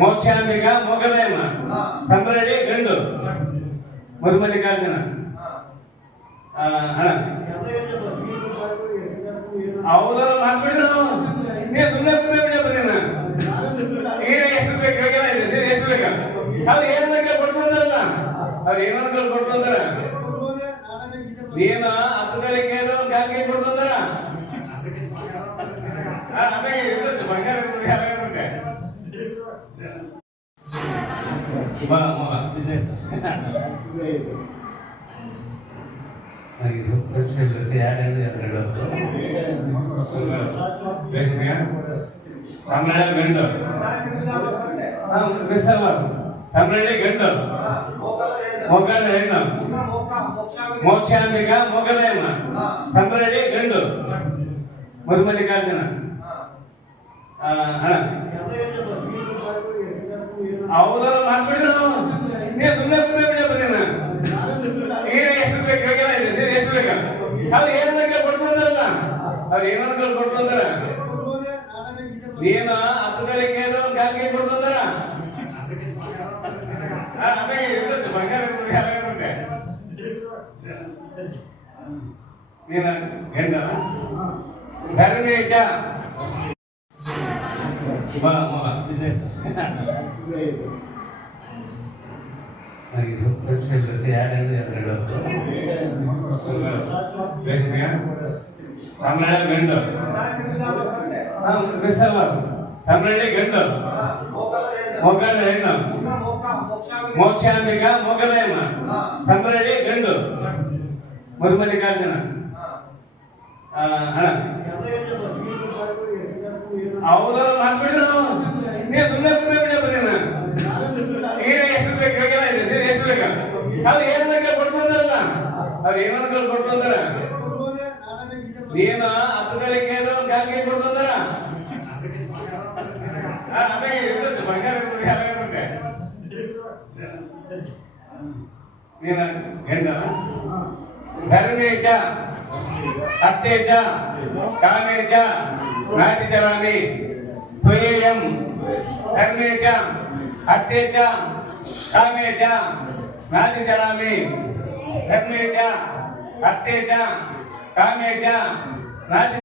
ಮೋಕ್ಷಾಂಬಿಕ ಮೊಗಲೇಮ ತಮ್ಮರಳ್ಳಿ ಗಂಡು ಮರುಮಲ್ಲಿಕಾರ್ಜುನ ಅಣ್ಣ ಅವರು ಮಾಡ್ಬಿಟ್ರು ನೀವು ಸುಮ್ಮನೆ ಕೂತ್ಬಿಟ್ಟೆ ಬರೀ ಈಗ ಎಷ್ಟು ಬೇಕು ಎಷ್ಟು ಬೇಕ ಅವ್ರು ಏನ್ ಬೇಕಾ ಕೊಡ್ತಂದ್ರಲ್ಲ ಅವ್ರು ಏನಾದ್ರು ಕೊಡ್ತಂದ್ರ ನೀನು ಹತ್ತುಗಳಿಗೆ ಜಾಸ್ತಿ ಕೊಡ್ತಂದ್ರ ಬಂಗಾರ ಗಂಡು ತಮ್ಮರಳ್ಳಿ ಗಂಡು ಮೊಗಲ ಹೆಣ್ಣು ಮೋಕ್ಷಾಂಬಿಕ ಮೊಗಲೇಮ ತಮ್ಮರಳ್ಳಿ ಗಂಡು ಮರುಮಲ್ಲಿಕಾರ್ಜುನ ಅಣ್ಣ ಅವರು ಮಾಡ್ಬಿಟ್ರು ನೀವು ಸುಮ್ಮನೆ ಕೂತ್ಬಿಟ್ಟೆ ಬರೀ ಈಗ ಎಷ್ಟು ಬೇಕು ಎಷ್ಟು ಬೇಕ ಅವ್ರು ಏನ್ ಬೇಕಾ ಕೊಡ್ತಂದ್ರಲ್ಲ ಅವ್ರು ಏನಾದ್ರು ಕೊಡ್ತಂದ್ರ ನೀನು ಹತ್ತುಗಳಿಗೆ ಜಾಸ್ತಿ ಕೊಡ್ತಂದ್ರ ಬಂಗಾರ ನೀನ ಹೆಣ್ಣ ಧರ್ಮೇಶ ಗಂಡು ತಮ್ಮರಳ್ಳಿ ಗಂಡು ಮೊಗಲ ಹೆಣ್ಣು ಮೋಕ್ಷಾಂಬಿಕ ಮೊಗಲೇಮ ತಮ್ಮರಳ್ಳಿ ಗಂಡು ಮರುಮಲ್ಲಿಕಾರ್ಜುನ ಅಣ್ಣ ಅವರು ಮಾಡ್ಬಿಟ್ರು ನೀವು ಸುಮ್ಮನೆ ಕೂತ್ಬಿಟ್ಟೆ ಬರೀ ಈಗ ಎಷ್ಟು ಬೇಕು ಎಷ್ಟು ಬೇಕ ಅವ್ರು ಏನ್ ಬೇಕಾ ಕೊಡ್ತಂದ್ರಲ್ಲ ಅವ್ರು ಏನಾದ್ರು ಕೊಡ್ತಂದ್ರ ನೀನು ಹತ್ತುಗಳಿಗೆ ಜಾಸ್ತಿ ಕೊಡ್ತಂದ್ರ ಬಂಗಾರ ನೀನ ಹೆಣ್ಣ ಧರ್ಮೇಶ ಅತ್ತೇಜ ಕಾಮೇಶ ನಾಟಿಚರಾಮಿ ತ್ವಯೇಯಂ ಧರ್ಮೇಶ ಅತ್ತೇಜ ಕಾಮೇಶ ನಾಟಿಚರಾಮಿ ಧರ್ಮೇಶ ಅತ್ತೇಜ ಕಾಮೇಶ ನಾಟಿ